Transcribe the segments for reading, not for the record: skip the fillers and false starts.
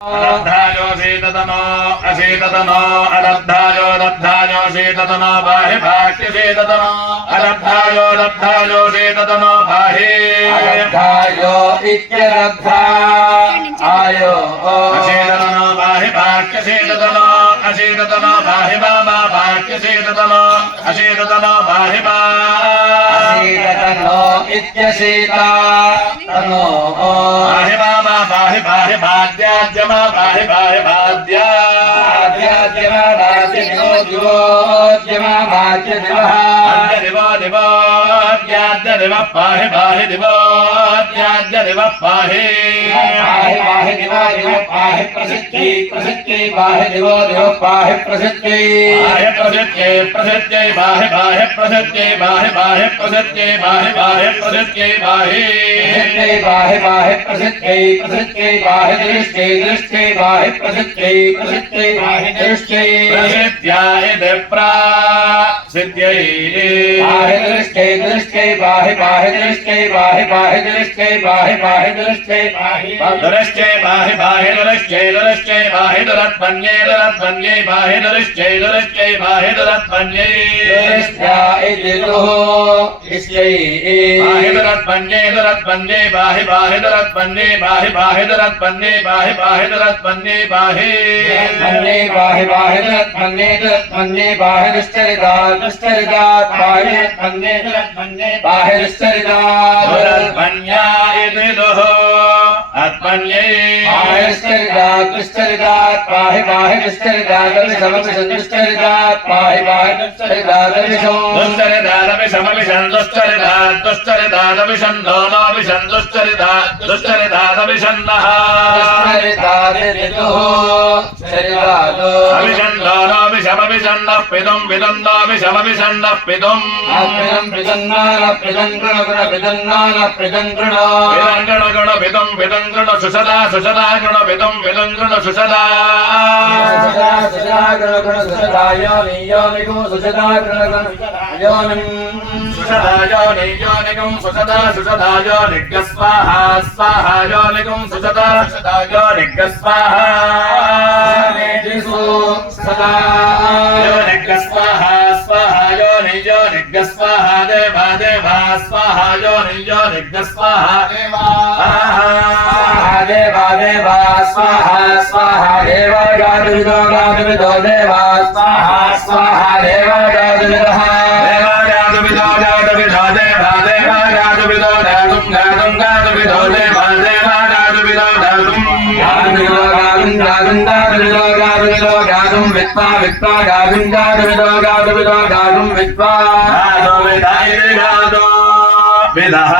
अदब्धायो शीततनो अशीततनो अदब्धायो दब्धायो शीततनो बाहि भाष्य शीततनो अदब्धायो दब्धायो शीततनो बाहि अदब्धायो इत्यदब्धा आयो अशीततनो बाहि भाष्य शीततनो अशीततनो बाहि बाबा भाष्य शीततनो अशीततनो बाहि बा अशीततनो इत्यशीता तनो बाहि बाबा बाहि बाहि भाद्याज्य बाहि बाहि भाद्या आद्याज्यमा भाद्यदिवो दिवोज्यमा भाद्यदिवः दिवो दिवोद्याद्य दिवः पाहि पाहि दिवोद्याद्य दिवः पाहि पाहि पाहि दिवो दिवः पाहि प्रसिद्धि प्रसिद्धि पाहि दिवो दिवः पाहि प्रसिद्धि पाहि प्रसिद्धि प्रसिद्धि पाहि पाहि प्रसिद्धि पाहि पाहि प्रसिद्धि पाहि पाहि प्रसिद्धि पाहि प्रसिद्धि पाहि पाहि प्रसिद्धि प्रसिद्धि पाहि दृष्टि दृष्टि पाहि प्रसिद्धि प्रसिद्धि पाहि दृष्टि प्रसिद्ध्याय दिप्रा सिद्ध्यै पाहि दृष्टि दृष्टि पाहि पाहि दृष्टि पाहि पाहि दृष्टि पाहि पाहि दृष्टि पाहि दुरश्चे पाहि पाहि दुरश्चे दुरश्चे पाहि दुरत्पन्ये दुरत्पन्ये पाहि दुरश्चे दुरश्चे पाहि दुरत्पन्ये दृष्ट्या इति दुः इष्यै पाहि दुरत्पन्ये दुरत्पन्ये पाहि पाहि दुरत्पन्ये पाहि पाहि दुरत्पन्ये पाहि पाहि दुरत्पन्ये पाहि मन्ये पाहि पाहि दुरत्पन्ये दुरत्पन्ये पाहि दुश्चरितात् दुश्चरितात् पाहि दुरत्पन्ये दुरत्पन्ये पाहि दुश्चरितात् दुरत्पन्या इति दुः अत्पन्ये पाहि दुश्चरितात् दुश्चरितात् पाहि पाहि दुश्चरितात् समविशं दुश्चरितात् पाहि पाहि दुश्चरितात् दुश्चरितादविषमविषं दुश्चरितात् दुश्चरितादविषं दोनोविषं दुश्चरितात् दुश्चरितादविषन्नः अविषं दोनोविषमविषन्नः पितुं विदन्नोविषमविषन्नः पितुं विदङ्गण पितुं विदङ्गण सुषदा सुषदा गण पितुं विदङ्गण सुषदा सुषदायोनियोनिकं सुषदा सुषदायोनिग्स्वाहा स्वाहायोनिकं सुषदा सुषदायोनिग्स्वाहा योनिग्स्वाहा स्वाहायोनियोनिग्स्वाहा देवा देवा स्वाहायोनियोनिग्स्वाहा देवा देवा देवा स्वाहा स्वाहा देवा गातुविदो गातुविदो देवा स्वाहा स्वाहा देवा गातुविदः देवा गातुविदो गातुविदो देवा देवा गातुविदो गातुं गातुं गातुविदो देवा देवा गातुविदो गातुं गातुविदो गातुं गातुं गातुविदो गातुविदो गातुं विद्वा विद्वा गातुं गातुविदो गातुविदो गातुं विद्वा गातुविदाय गातो विदः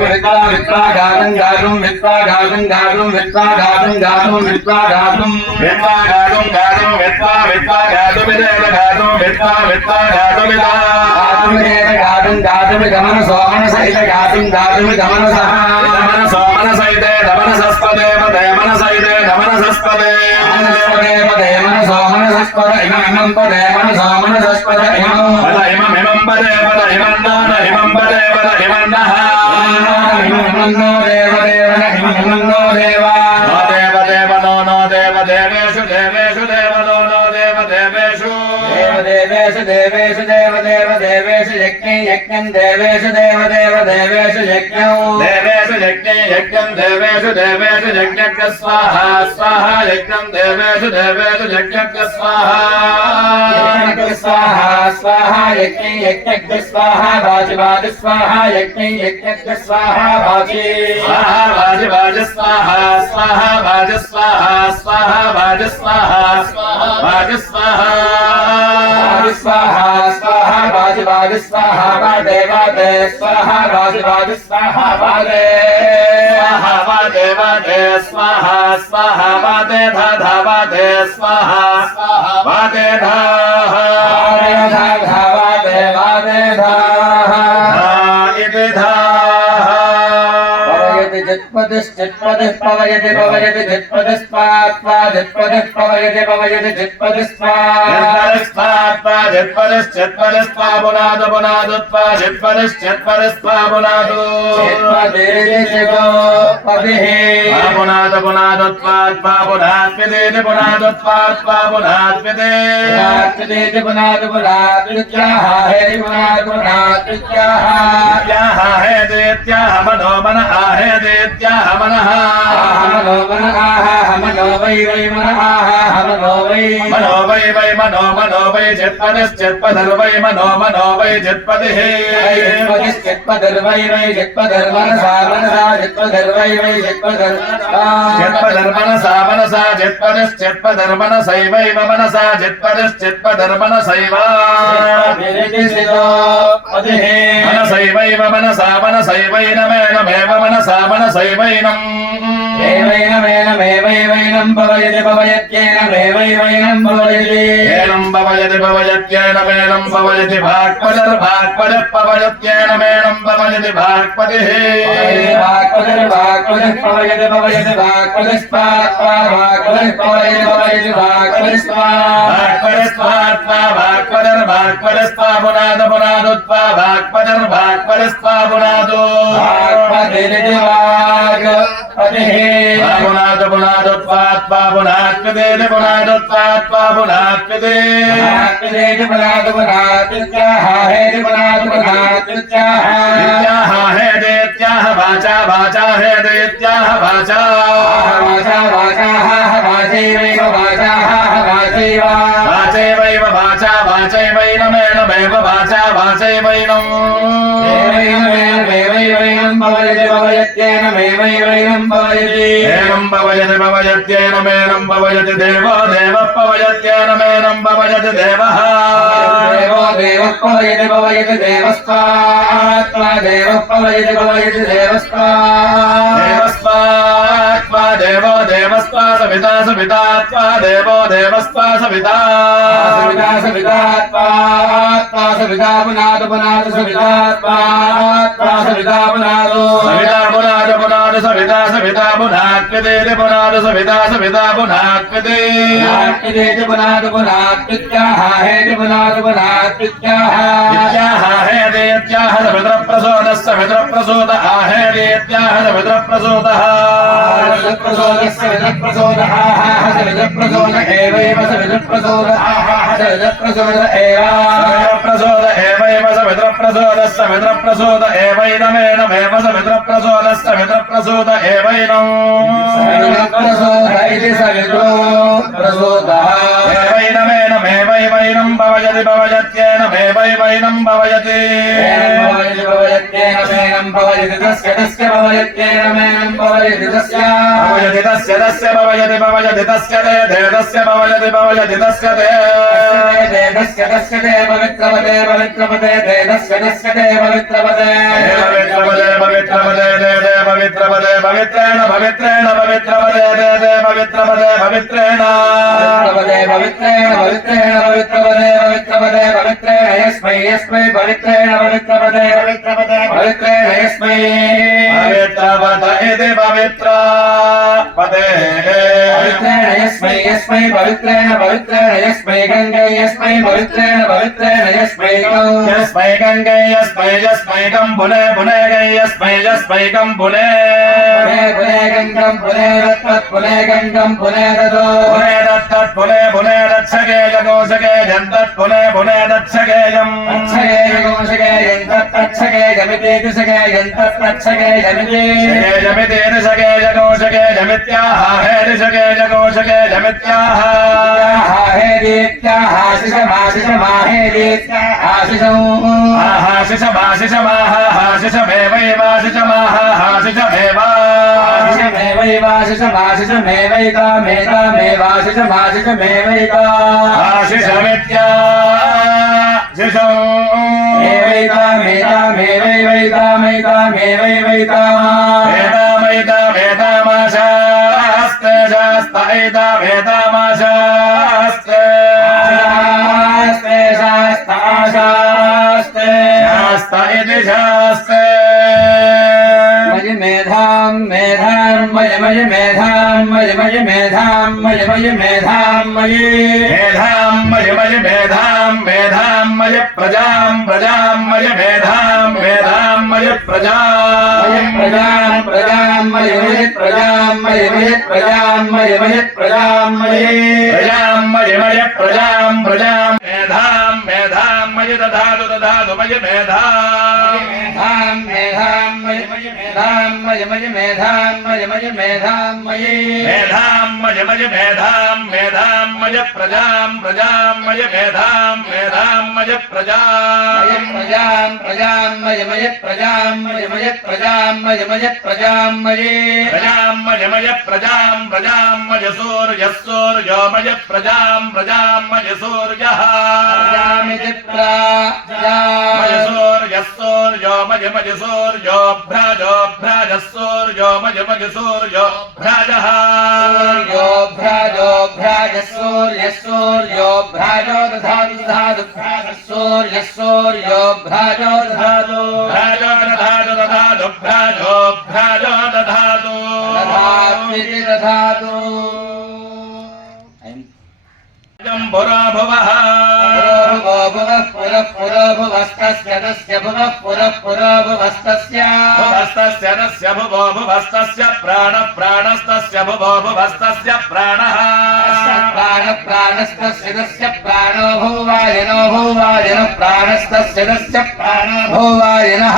विद्वा विद्वा गातुं गातुं विद्वा गातुं गातुं विद्वा गातुं गातुं विद्वा गातुं विद्वा गातुं गातुं विद्वा विद्वा गातुविदेव गातुं विद्वा विद्वा गातुविदा गातुमिदेव गातुं गातुमिदमन सोमन सहित गातुं गातुमिदमनसः दमन सोमन सहिते दमन सस्पदेव देमन सहिते दमन सस्पदे मनस्पदेव देमन सोमन सस्पद इमं पदेमन सोमन सस्पद इमं पद इमं पदे पद इमन्नान इमं पदे पद इमन्नः नो देव देवन नो देवा नो देव देव नो देव देवेषु देवेषु देव नो देव देवेषु देवेषु देवेषु देव देव देवेषु यज्ञे यज्ञं देवेषु देव देव देवेषु यज्ञौ देवेषु यज्ञे यज्ञं देवेषु देवेषु यज्ञस्य स्वाहा स्वाहा यज्ञं देवेषु देवेषु यज्ञस्य स्वाहा स्वाहा स्वाहा यज्ञे यज्ञस्य स्वाहा वाजि वाजि स्वाहा यज्ञे यज्ञस्य स्वाहा वाजि स्वाहा वाजि वाजि स्वाहा स्वाहा वाजि स्वाहा स्वाहा वाजि स्वाहा वाजि स्वाहा स्वाहा स्वाहा वाजि वाजि स्वाहा वादे वादे स्वाहा वाजि वाजि स्वाहा वादे स्वाहा वादे वादे स्वाहा स्वाहा वादे धा धा वादे स्वाहा वादे धा धा वादे वादे धा इति धा परयति चित्त जित्पदिश्चित्पदिः पवयति पवयति जित्पदिस्त्वा जित्पदिः पवयति पवयति जित्पदिस्त्वा जित्पदिश्चित्पदिस्त्वा पुनादु पुनादुत्वा जित्पदिश्चित्पदिस्त्वा पुनादु पुनाद पुनादुत्वा पुनात्पिदेति पुनादुत्वा पुनात्पिदे पुनाद पुनात्याः हेति पुनाद पुनात्याः हेदेत्याह मनो मन आहेदेत्याह मनः मनो मन आह मनो वै वै मन आह मनो वै मनो वै जित्पदिश्चित्पदिर्वै मनो वै जित्पदिः जित्पदिर्वै वै जित्पदिर्मनसा मनसा जित्पदिर्वै वै जित्पदिर्मनसा मनसा जित्पदिश्चित्पदिर्मनसैवैव मनसा जित्पदिश्चित्पदिर्मनसैव मनसैवैव मनसा मनसैवैनमेनमेव मनसा मनसैवैनम् एवैनमेवैवैनं भवयति भवयत्येनमेवैवैनं भवयति एनं भवयति भवयत्येनमेनं भवयति भाक्पतिर्भाक्पतिः पवयत्येनमेनं भवयति भाक्पतिः भाक्पतिर्भाक्पतिः पवयति भवयति भाक्पतिस्त्वा भाक्पतिः पवयति भवयति भाक्पतिस्त्वा भाक्पतिर्भाक्पतिस्त्वा पुनाद पुनादुत्वा भाक्पतिर्भाक्पतिस्त्वा पुनादु भाक्पतिरिति वाक्पतिः पुनाद पुनादुत्वा पुनात्पिदेति पुनादुत्वा पुनात्पिदे पुनात्पिदेति पुनाद पुनात्याः हेति पुनाद पुनात्याः हेदेत्याह वाचा वाचा हेदेत्याह वाचा वाचा वाचाः वाचैवैव वाचाः वाचैव वाचैवैव वाचा वाचैवैनमेनमेव वाचा वाचैवैनम् एवैनमेवैवैनं भवयति भवयत्येनमेवैवैनं भवयति एवं भवयति भवयत्येनमेनं भवयति देवो देवः पवयत्येनमेनं भवयति देवः देवो देवः पवयति भवयति देवस्त्वा देवः पवयति भवयति देवस्त्वा देवस्त्वा देवो देवस्त्वा सविता सविता देवो देवस्त्वा सविता सविता सविता पुनाद पुनाद सविता सविता पुनाद सविता पुनाद पुनाद सविता सविता पुनात्पिदेति पुनाद सविता सविता पुनात्पिदेति पुनाद पुनात्याः हेति पुनाद पुनात्याः हेदेत्याह सवितरप्रसोदः सवितरप्रसोद आहेदेत्याह सवितरप्रसोदः सवितरप्रसोदः सवितरप्रसोद एवैव सवितरप्रसोद सवितरप्रसोद एव प्रसोद एवैव सवितरप्रसोदः सवितरप्रसोद एवैनमेनमेव सवितरप्रसोदः सवितरप्रसोद एवैनम् सवितरप्रसोद इति सवितरप्रसोदः एवैनमेनमेवैवैनं भवयति भवयत्येनमेवैवैनं भवयति भवयत्येनमेनं भवयति तस्य भवयत्येनमेनं भवयति तस्य भवयति तस्य भवयति भवयति तस्य तस्य भवयति भवयति तस्य तस्य पवित्रपदे पवित्रपदे तस्य पवित्रपदे पवित्रपदे पवित्रपदे पवित्रेण पवित्रेण पवित्रपदे पवित्रपदे पवित्रेण पवित्रेण पवित्रेण पवित्रपदे पवित्रपदे पवित्रेण यस्मै पवित्रेण पवित्रपदे पवित्रपदे पवित्रेण यस्मै पवित्रपद इति पवित्रपदे पवित्रेण यस्मै पवित्रेण यस्मै गङ्गे यस्मै पवित्रेण यस्मै गङ्गे यस्मै गं पुने गै यस्मै गं पुने गङ्गं पुने गङ्गं पुने दत्तत् पुने दत्सगे जगोषगे जन्तत् पुने दत्सगे जम् गोषगे यन्तत्तच्छगे जमितेति सगे यन्तत्तच्छगे जमिति जमितेति सगे जगोषगे जमित्याह हेरिषगे जगोषगे जमित्याह हेदीत्याः मेधां मयि मेधां मयि मयि मेधां मयि मयि मेधां मयि मेधां मयि मयि मेधां मेधां मयि प्रजां प्रजां मयि मेधां मेधां मयि प्रजां प्रजां मयि मयि प्रजां मयि मयि प्रजां मयि मयि प्रजां मयि प्रजां मयि मयि प्रजां प्रजां मेधां मेधां मयि दधातु दधातु मयि मेधां मेधां मयि मयि मेधां मयि मयि मेधां मयि मयि मेधां मयि मेधां मयि मयि मेधां मेधां मयि प्रजां प्रजां मयि मेधां मेधां मयि प्रजां प्रजां मयि मयि प्रजां मयि मयि प्रजां मयि मयि प्रजां मयि प्रजां मयि मयि प्रजां प्रजां मयि सूर्यः सूर्यो मयि प्रजां प्रजां मयि सूर्यः प्रजामिति मयि सूर्यः सूर्यो मयि मयि सूर्यो भ्राजो भ्राजः सूर्यो मयि मयि सूर्यो भ्राजः भ्राजो भ्राज सूर्य सूर्यो भ्राजो दधातु दधातु सूर्य सूर्यो भ्राजो दधातु भ्राजो दधातु दधातु भ्राजो भ्राजो दधातु दधात्विति दधातु पुरा भुवः पुरः पुरभुवस्तस्य तस्य भुवः पुरः भुवस्तस्य भुवस्तस्य तस्य भुवो भुवस्तस्य प्राणः प्राणस्तस्य भुवो भुवस्तस्य प्राणः प्राणस्तस्य तस्य प्राणो भौवायनो भौवायनः प्राणस्तस्य तस्य प्राणो भौवायनः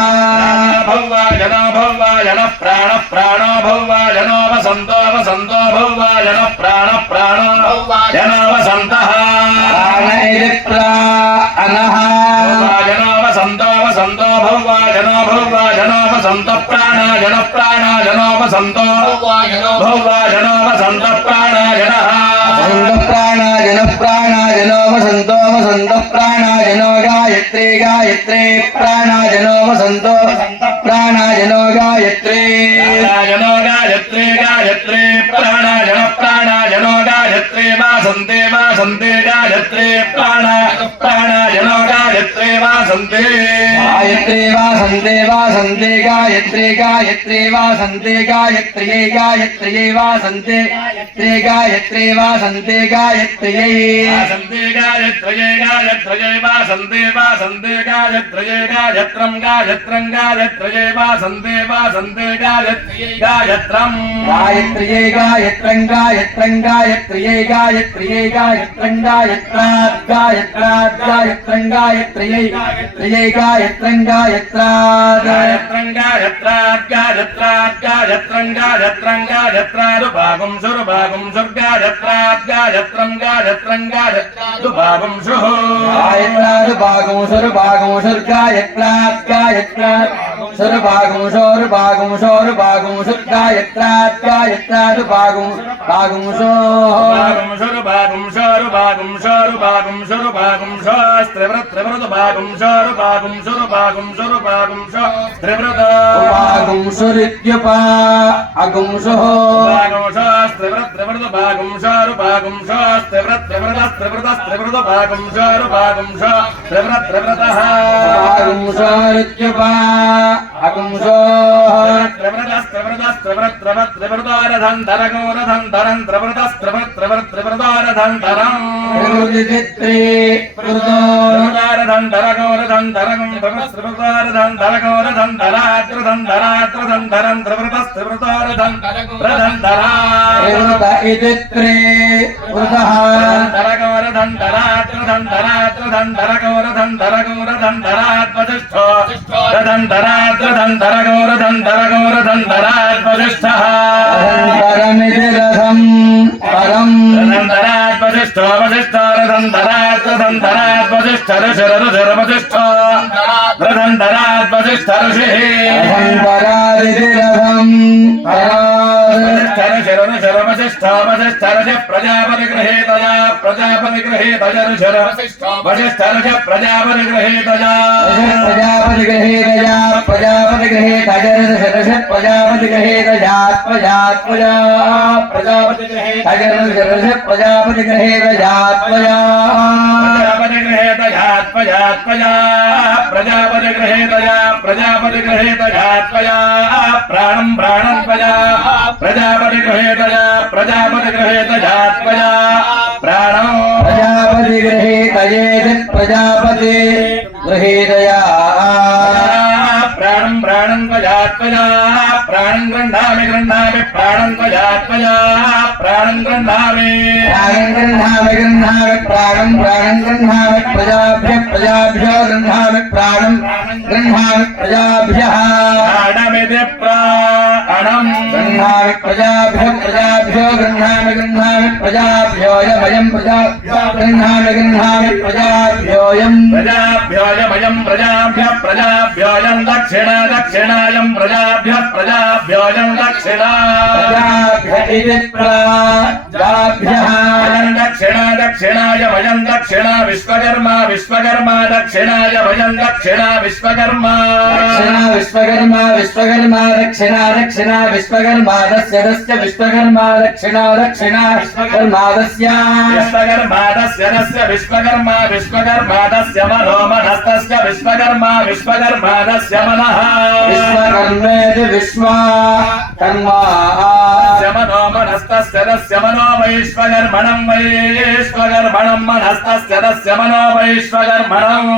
भौवायनो भौवायनः प्राणः प्राणो भौवायनो वसन्तो वसन्तो भौवायनः प्राणः प्राणो भौवायनो वसन्तः भौवायनो वसन्तो वसन्तो भौवायनो भौवायनो वसन्तो प्राणायनः प्राणायनो वसन्तो भौवायनो वसन्तः प्राणायनः प्राणायनो वसन्तो वसन्तः प्राणायनो गायत्री गायत्री प्राणायनो वसन्तो प्राणायनो गायत्री प्राणायनो गायत्री गायत्री प्राणायनो प्राणायनो गायत्री वासन्ते वासन्ते गायत्री प्राणायनो गायत्री वासन्ते गायत्री वासन्ते वासन्ते गायत्री गायत्री वासन्ते गायत्र्यै गायत्र्यै वासन्ते गायत्री गायत्री वासन्ते गायत्र्यै वासन्ते गायत्र्यै गायत्र्यै वासन्ते वासन्ते गायत्र्यै गायत्रं गायत्रं गायत्र्यै वासन्ते वासन्ते गायत्र्यै गायत्रं गायत्र्यै गायत्रं गायत्रं गायत्र्यै गायत्र्यै गायत्रं गायत्रात् गायत्रात् गायत्रं गायत्र्यै गायत्र्यै गायत्रं गायत्रात् गायत्रं गायत्रात् गायत्रात् गायत्रं गायत्रं गायत्रादुभागं सुरभागं सुर्गायत्रात् गायत्रं गायत्रं गायत्रादुभागं सुः गायत्रादुभागं सुरभागं सुर्गायत्रात् गायत्रात् सुरभागं सौरभागं सौरभागं सुर्गायत्रात् गायत्रादुभागं भागं भागं सुरभागं सौरभागं सौरभागं सुरभागं शास्त्रिवृत्रिवृतभागं सौरभागं सुरभागं सुरभागं शास्त्रिवृत भागं सुरित्युपा अगुंसुः भागं शास्त्रिवृत्रिवृतभागं सौरभागं शास्त्रिवृत्रिवृतस्त्रिवृतस्त्रिवृतभागं सौरभागं शास्त्रिवृत्रिवृतः भागं सुरित्युपा अगुंसोः त्रिवृतस्त्रिवृतस्त्रिवृतरथन्तरगौरथन्तरं त्रिवृतस्त्रिवृत्रिवृत्रिवृतरथन्तरं त्रिवृतरथन्तरगौरथन्तरं त्रिवृतस्त्रिवृतरथन्तरगौरथन्तरात्रथन्तरात्रथन्तरं त्रिवृतस्त्रिवृतरथन्तरथन्तरा इति त्रिवृतः रथन्तरगौरथन्तरात्रथन्तरगौरथन्तरगौरथन्तरात्वतिष्ठो रथन्तरात्रथन्तरगौरथन्तरगौरथन्तरात्वतिष्ठः परमिति रथं परम् रथन्तरात्वतिष्ठो वसिष्ठो रथन्तरात्रथन्तरात्वतिष्ठ ऋषिरऋषिरवतिष्ठो रथन्तरात्वतिष्ठ ऋषिः रथन्तरादिति रथं वसिष्ठरशिरशिरवसिष्ठवसिष्ठरशि प्रजापतिगृहीतया प्रजापतिगृहीतय ऋषिर वसिष्ठरश प्रजापतिगृहीतया प्रजापतिगृहीतया प्रजापतिगृहीतय ऋषि प्रजापतिगृहीतयात्मजात्मजा प्रजापतिगृहीतय ऋषि प्रजापतिगृहीतयात्मजा प्रजापतिगृहीतयात्मजात्मजा प्रजापतिगृहेतया प्रजापतिगृहेतया त्वया प्राणं प्राणं त्वया प्रजापतिगृहेतया प्रजापतिगृहेतया त्वया प्राणं प्रजापतिगृहीतये प्रजापति गृहीतया प्राणं प्राणं त्वया त्वया प्राणं गृह्णामि गृह्णामि प्राणं त्वया त्वया प्राणं गृह्णामि गृह्णामि प्राणं गृह्णामि प्रजाभ्यो गृह्णामि प्राणं गृह्णामि प्रजाभ्यः प्राणमिति प्राणं गृह्णामि प्रजाभ्यो गृह्णामि प्रजाभ्योऽयमयं गृह्णामि प्रजाभ्योऽयं प्रजाभ्योऽयमयं प्रजाभ्योऽयं दक्षिणायं प्रजाभ्योऽयं दक्षिणा प्रजाभ्य इति प्रजाभ्यः दक्षिणाय वयं दक्षिणा विश्वकर्मा दक्षिणाय वयं दक्षिणा विश्वकर्मा विश्वकर्मा दक्षिणा विश्वकर्मा दस्य विश्वकर्मा दक्षिणा विश्वकर्मा दस्य विश्वकर्मा दस्य मनो मनस्तस्य विश्वकर्मा दस्य मनः विश्वकर्मेति विश्वकर्मा मनो मनस्तस्य दस्य मनो वैश्वकर्मणं मनस्तस्य दस्य मनो वैश्वकर्मणम्